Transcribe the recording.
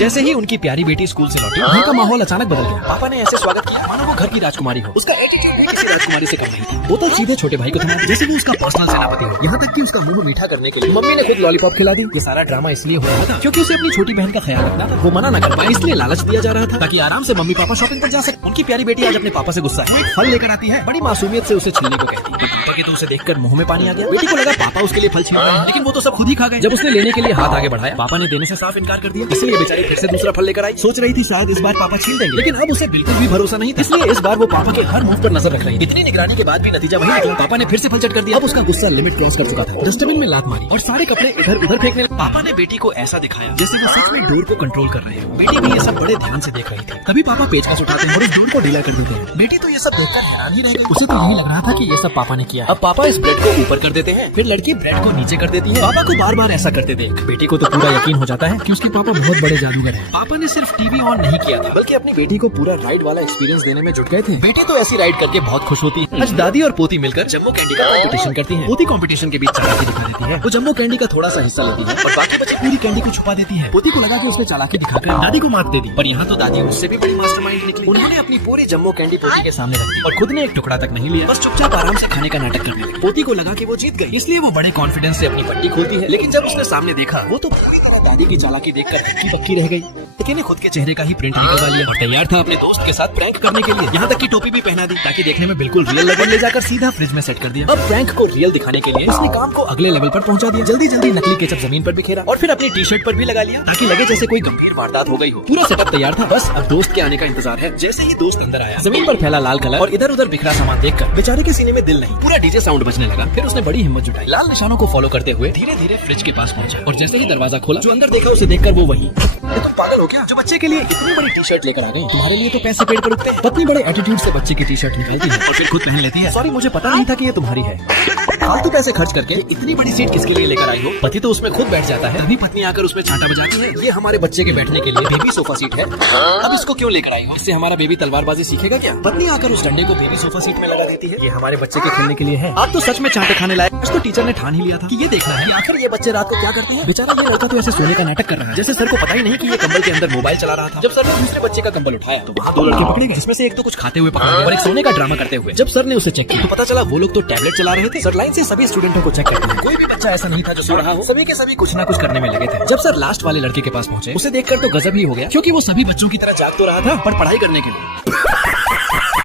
जैसे ही उनकी प्यारी बेटी स्कूल से लौटी, घर का माहौल अचानक बदल गया। पापा ने ऐसे स्वागत किया मानो वो घर की राजकुमारी हो। उसका एटीट्यूड किसी राजकुमारी से कम नहीं था। बोतल सीधे छोटे भाई को थमा दी, जैसे वो उसका पर्सनल सेनापति हो। यहाँ तक कि उसका मुंह मीठा करने के लिए मम्मी ने खुद लॉलीपॉप खिला दी। ये सारा ड्रामा इसलिए हो रहा था क्योंकि उसे अपनी छोटी बहन का ख्याल रखना था। वो मना न कर पाए, इसलिए लालच दिया जा रहा था ताकि आराम से मम्मी पापा शॉपिंग पर जा सके। उनकी प्यारी बेटी आज अपने पापा से गुस्सा है। वो एक फल लेकर आती है, बड़ी मासूमियत से उसे छीलने को कहती है। बेटे तो उसे देखकर मुंह में पानी आ गया। बेटी को लगा पापा उसके लिए फल छील रहे हैं, लेकिन वो तो सब खुद ही खा गए। जब उसने लेने के लिए हाथ आगे बढ़ाया, पापा ने देने से साफ इनकार कर दिया। इसलिए बेचारी फिर से दूसरा फल लेकर आई। सोच रही थी शायद इस बार पापा छील देंगे, लेकिन अब उसे बिल्कुल भी भरोसा नहीं था। इसलिए इस बार वो पापा के हर मूव पर नजर रख रही थी। इतनी निगरानी के बाद भी नतीजा वही निकला। पापा ने फिर से फल चट कर दिया। अब उसका गुस्सा लिमिट क्रॉस कर चुका था। डस्टबिन में लात मारी और सारे कपड़े इधर उधर फेंकने लगा। पापा ने बेटी को ऐसा दिखाया जैसे वो सच में डोर को कंट्रोल कर रहे हो। बेटी भी ये सब बड़े ध्यान से देख रही थी। तभी पापा पेचकस उठाते हैं और उस डोर को ढीला कर देते हैं। बेटी तो ये सब देखकर हैरान ही रह गई। उसे तो यही लग रहा था कि ये सब पापा ने किया। अब पापा इस ब्रेड को ऊपर कर देते हैं, फिर लड़की ब्रेड को नीचे कर देती है। पापा को बार बार ऐसा करते देख बेटी को तो पूरा यकीन हो जाता है कि उसके पापा बहुत बड़े जादूगर हैं। पापा ने सिर्फ टीवी ऑन नहीं किया था, बल्कि अपनी बेटी को पूरा राइड वाला एक्सपीरियंस देने में जुट गए थे। बेटी तो ऐसी राइड करके बहुत खुश होती है। आज दादी और पोती मिलकर जम्बो कैंडी का कंपटीशन करती हैं। पोती कंपटीशन के बीच चालाकी दिखा देती है। वो जम्बो कैंडी का थोड़ा सा हिस्सा लेती है और बाकी बची पूरी कैंडी को छुपा देती है। पोती को लगा कि उसने चालाकी दिखाकर दादी को मात दे दी, पर यहाँ तो दादी उससे भी बड़ी मास्टरमाइंड निकली। उन्होंने अपनी पूरी जम्बो कैंडी पोती के सामने रख दी और खुद ने एक टुकड़ा तक नहीं लिया, बस चुपचाप आराम से खाने का नाटक करने लगी। पोती को लगा कि वो जीत गई, इसलिए वो बड़े कॉन्फिडेंस से अपनी पट्टी खोलती है। लेकिन जब उसने सामने देखा, वो तो पूरी तरह दादी की चालाकी देखकर हक्की बक्की रह गई। लेकिन ने खुद के चेहरे का ही प्रिंट निकलवा लिया और तैयार था अपने दोस्त के साथ प्रैंक करने के लिए। यहाँ तक की टोपी भी पहना दी ताकि देखने में बिल्कुल रियल लगे। ले जाकर सीधा फ्रिज में सेट कर दिया। अब प्रैंक को रियल दिखाने के लिए उसने काम को अगले लेवल पर पहुंचा दिया। जल्दी जल्दी नकली केचप जमीन पर बिखेरा और फिर अपनी टी शर्ट पर भी लगा लिया ताकि लगे जैसे कोई गंभीर वारदात हो गई हो। पूरा सेटअप तैयार था, बस अब दोस्त के आने का इंतजार है। जैसे ही दोस्त अंदर आया, जमीन पर फैला लाल कलर और इधर उधर बिखरा सामान देखकर बेचारे के सीने में दिल नहीं, पूरा डीजे साउंड बजने लगा। फिर उसने बड़ी हिम्मत जुटाई, लाल निशानों को फॉलो करते हुए धीरे धीरे फ्रिज के पास पहुंचा और जैसे ही दरवाजा खोला, जो अंदर देखा उसे देखकर वो वही, ये तुम पागल हो क्या जो बच्चे के लिए इतनी बड़ी टी शर्ट लेकर आ गई? तुम्हारे लिए तो पैसे पेड़ पर उगते हैं। पत्नी बड़े एटीट्यूड से बच्चे की टी शर्ट निकालती है और फिर खुद पहन लेती है। सॉरी, मुझे पता नहीं था कि ये तुम्हारी है। फालतू पैसे खर्च करके इतनी बड़ी सीट किसके लिए लेकर आई हो? पति तो उसमें खुद बैठ जाता है, तभी पत्नी आकर उसमें छांटा बजाती है। ये हमारे बच्चे के बैठने के लिए बेबी सोफा सीट है, अब इसको क्यों लेकर आई हो? इससे हमारा बेबी तलवारबाजी सीखेगा क्या? पत्नी आकर उस डंडे को बेबी सोफा सीट में लगा देती है। ये हमारे बच्चे के खेलने के लिए है। आप तो सच में चांटे खाने लायक। आज तो टीचर ने ठान ही लिया था कि ये देखना है कि आखिर ये बच्चे रात को क्या करते हैं। बेचारा ये लड़का तो ऐसे सोने का नाटक कर रहा है जैसे सर को पता ही नहीं कि ये कंबल के अंदर मोबाइल चला रहा था। जब सर ने दूसरे बच्चे का कंबल उठाया तो वहाँ दो लड़के पकड़े गए, जिसमें से एक तो कुछ खाते हुए पकड़ा और एक सोने का ड्रामा करते हुए। जब सर ने उसे चेक किया तो पता चला वो लोग तो टैबलेट चला रहे थे। सर लाइन से सभी स्टूडेंटों को चेक करते हैं, कोई भी बच्चा ऐसा नहीं था जो सो रहा हो। सभी के सभी कुछ ना कुछ करने में लगे थे। जब सर लास्ट वाले लड़के के पास पहुंचे, उसे देखकर तो गजब ही हो गया, क्योंकि वो सभी बच्चों की तरह जाग तो रहा था पर पढ़ाई करने के लिए।